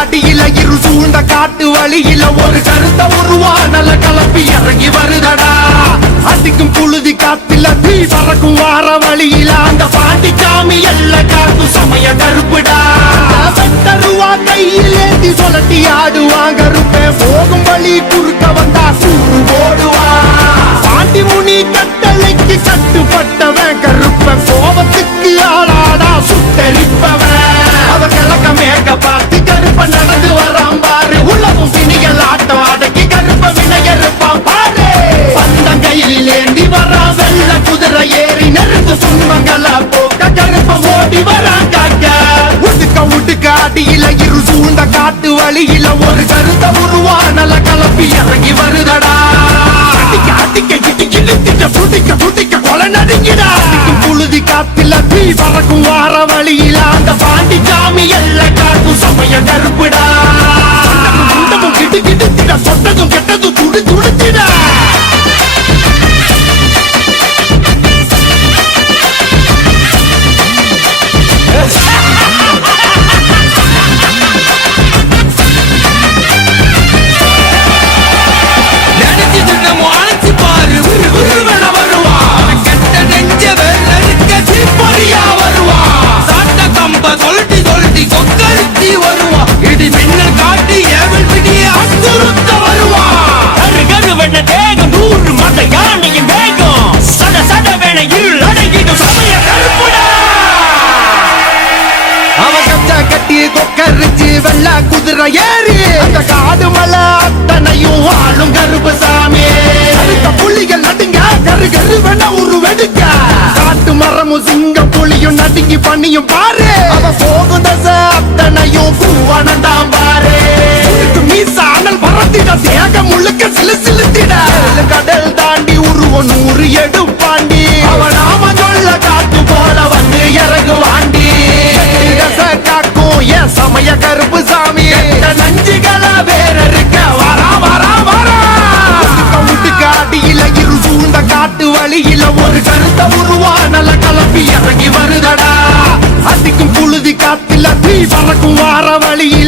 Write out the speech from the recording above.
அடியில இரு சூழ்ந்த காட்டு வழியில ஒரு கருத்த உருவானல கலப்பி இறங்கி வருதடா. அடிக்கும் புழுதி காத்தில தீ பறக்கும் வார வழியில அந்த பாண்டி சாமி எல்ல காத்து சமய கருப்புடா. தருவா கையில் ஏந்தி சொல்லட்டி ஆடுவாங்க கருப்பேன் போகும் வழி குறுக்க வந்தா சூடு போடுவா. பாண்டி முனி கட்டளைக்கு கட்டுப்பட்டவன் கருப்பன் கோபத்துக்கு ஆளாடா சுட்டரிப்பவன். அவன் கிழக்க மேக பார்த்து கருப்ப நடந்து வரான் பாரு. உலகம் பிணிகள் ஆட்டம் அடக்கி கருப்ப வினையறுப்பான் பாரு. பந்தம் கையில் ஏந்தி வரான் வெள்ள குதிரை ஏறி நெருங்கு துன்பங்கள போக்க கருப்ப ஓடி வரான் காக்க. உடுக்க உடுக்க அடியில இரு சூழ்ந்த காட்டு வழியில ஒரு கருத்த உருவானல கலப்பி இறங்கி வருதடா. அடிக்க அடிக்க இடிக்க இழுத்திட்ட புடிக்க புடிக்க கொலை நடுங்கிடா. அடிக்கும் புழுதி காத்தில தீ பறக்கும் வார வழியில அந்த பாண்டி சாமி எல்ல காக்கும் சமய கருப்புடா. குண்டமும் கிட்டு கிட்டுத்திட சொட்டதும் கெட்டதும் துடி துடித்திட. வெள்ள குதிரை ஏறி அந்த காடு மலை அத்தனையும் வாழும் கருப்பு சாமி. அடுத்த புலிகள் நடுங்க கரு கரு வேணா ஒரு வெடுக்க. காட்டு மரமும் சிங்க புலியும் நடுங்கி பண்ணியும் பாரு. அவ போகும் தசை அத்தனையும் பூவனந்தான் பாரு. மீச அனல் பறத்திட தேகம் முழுக்க சிலு சிலுத்திட. கடல் தாண்டி உருவம் 100 எடுப்பாண்டி. அவன் நாம சொல்ல காத்து போல வந்து இறங்குவாண்டி. காக்கும் என் சமய கருப்பு சாமி நஞ்சுகள வேற இருக்க வரா வரா வரா. உடுக்க அடியில இரு சூழ்ந்த காட்டு வழியில ஒரு கருத்த உருவானல கலப்பி இறங்கி வருதடா. அடிக்கும் புழுதி காத்தில தீ பறக்கும் வார வழியில